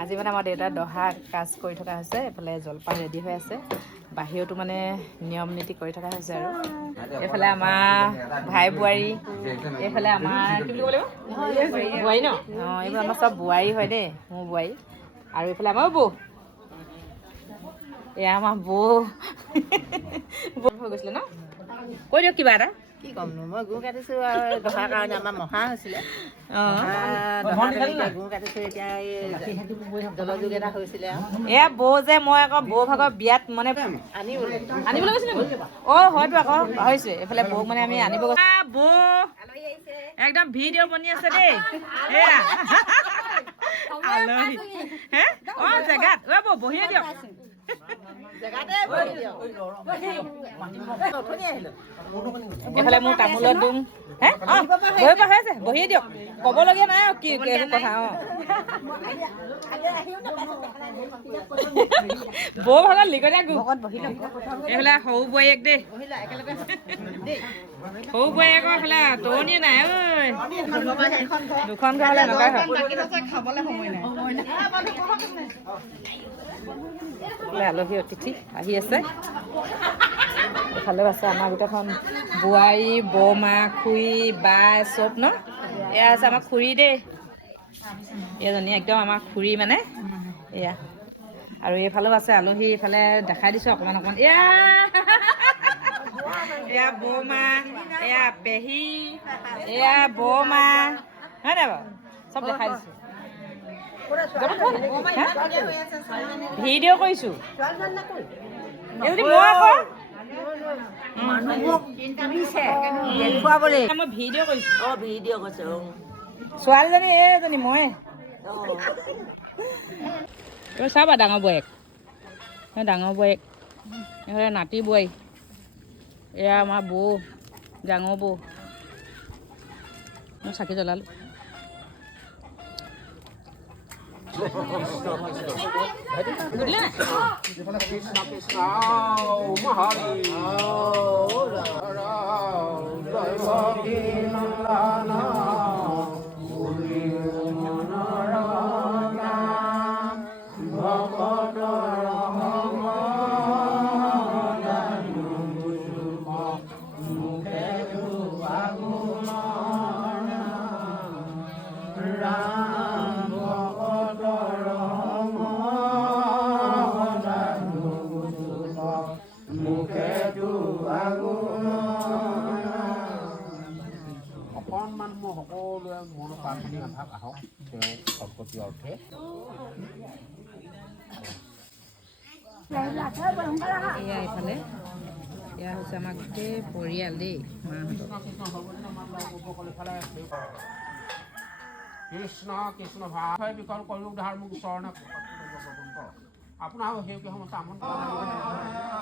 আজি মানে আমাৰ দেউতাৰ দহা কাজ কৰি থকা হৈছে এইফালে জলপান ৰেডি হৈ আছে বাহিৰতো মানে নিয়ম নীতি কৰি থকা হৈছে আৰু এইফালে আমাৰ ভাই বোৱাৰী এইফালে আমাৰ কি বুলি ক'ব লাগিব বোৱাৰী ন অঁ এইবোৰ আমাৰ চব বোৱাৰী হয় দেই মোৰ বোৱাৰী আৰু এইফালে আমাৰ বৌ এয়া আমাৰ বৌ বৌ হৈ গৈছিলে ন কৈ দিয়ক কিবা এটা কি ক'মনো মই গুৰ কাটিছোঁ আৰু দহাৰ কাৰণে আমাৰ মহা হৈছিলে গুৰ কাটিছোঁ এতিয়া জলযোগ এটা হৈছিলে এয়া বৌ যে মই আকৌ বৌ ভাগৰ বিয়াত মানে আনিবলৈ গৈছিলো অঁ হয়তো আকৌ পাহৰিছোঁ এইফালে বৌক মানে আমি আনিব গৈছোঁ বৌ একদম ভিডিঅ' বনি আছে দেই এয়া আলহী হে অঁ জেগাত অ' বৌ বহিয়ে দিয়ক এইফালে মোৰ তামোলৰ দুম হে অঁ বহিব পৰা হৈ আছে বহিয়ে দিয়ক ক'বলগীয়া নাই আৰু কি এইবোৰ কথা অঁ বৌ ভাগৰ লিগনীয়া গো এইফালে সৰু বোৱাৰীয়েক দেই সৰু বোৱাৰীয়েকৰ এইফালে তৰণিয়ে নাই ঐ দুখন ঘৰলৈ এনেকুৱাই হয় আলহী অতিথি আহি আছে এইফালেও আছে আমাৰ গোটেইখন বোৱাৰী বৌমা খুৰী বা চব ন এয়া আছে আমাৰ খুৰী দেই এজনী একদম আমাৰ খুৰী মানে এয়া আৰু এইফালেও আছে আলহী এইফালে দেখাই দিছোঁ অকণমান অকণমান এয়া বৌমা এয়া পেহী এয়া বৌমা হয় নাই বাৰু চব দেখাই দিছোঁ ভিডিঅ' কৰিছোঁ এইজনী মই আকৌ মই ভিডিঅ' কৰিছোঁ অঁ ভিডিঅ' কৈছে অঁ ছোৱালীজনী এইজনী মই চাবা ডাঙৰ বোৱাৰীয়েক ডাঙৰ বোৱাৰীয়েক এইফালে নাতি বোৱাৰী এয়া আমাৰ বৌ ডাঙৰ বৌ মই চাকি জ্বলালোঁ অকণমান মই সকলোৱে মনৰ প্ৰাৰ্থনা এভাগ আহক তেওঁ সৎগতি অৰ্থে এয়া এইফালে এয়া হৈছে আমাৰ গোটেই পৰিয়াল দেই মাহঁতৰ কৃষ্ণ কৃষ্ণ ভাই বিকল কলিযুগ ধাৰ মোক চৰণ আপোনাৰ সেই সমস্ত আমন্ত্ৰণ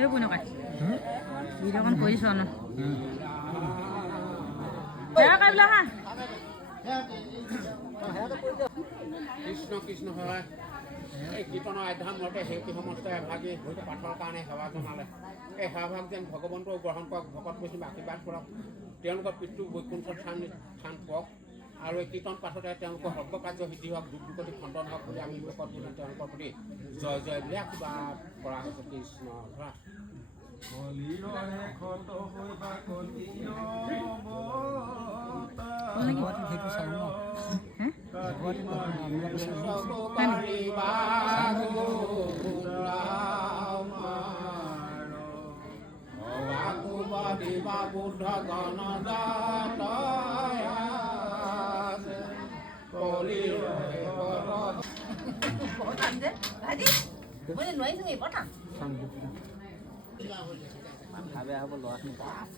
এইবোৰ নকাই ভিডিঅ'খন কৰিছোঁ ন কৃষ্ণ কৃষ্ণ হয় এই কীৰ্তনৰ আধ্যাত্মতে সেউকী সমস্ত এভাগী হয়তো পাঠৰ কাৰণে সেৱা জনালে এই সেৱাভাগ যেন ভগৱন্তও গ্ৰহণ কৰক ভকত বৈষ্ণৱ আশীৰ্বাদ কৰক তেওঁলোকৰ পিতৃ বৈকুণ্ঠত স্থান পাওক আৰু এই কীৰ্তন পাঠতে তেওঁলোকৰ সৰ্বকাৰ্য সিদ্ধি হওক যুগ যুগতি খণ্ডন হওক বুলি আমি ভকত বুলি তেওঁলোকৰ প্ৰতি জয় জয় বুলি আশীৰ্বাদ কৰা হৈছে কৃষ্ণ ধৰা বুদ্ধ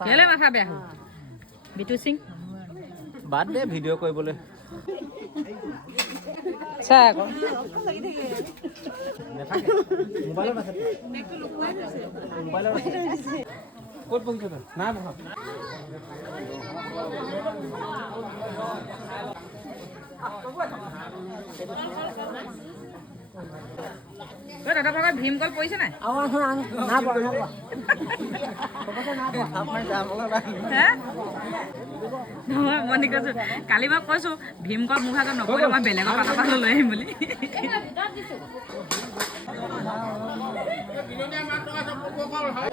কেলে মাথা বেয়া হ'ল বিটু সিং বাদ দে ভিডিঅ' কৰিবলৈ চা আকৌ মোবাইলত আছে ক'ত বহিছ তই নাই বহা দাদা ভাগত ভীমকল পৰিছে নাই হে? নহয় মই কৈছোঁ কালি মই কৈছোঁ ভীমকল মোৰ ভাগত নপৰিলে মই বেলেগৰ পাতৰ পৰা লৈ আহিম বুলি বিলনীয়া মাছ টকা চব উপকল হয়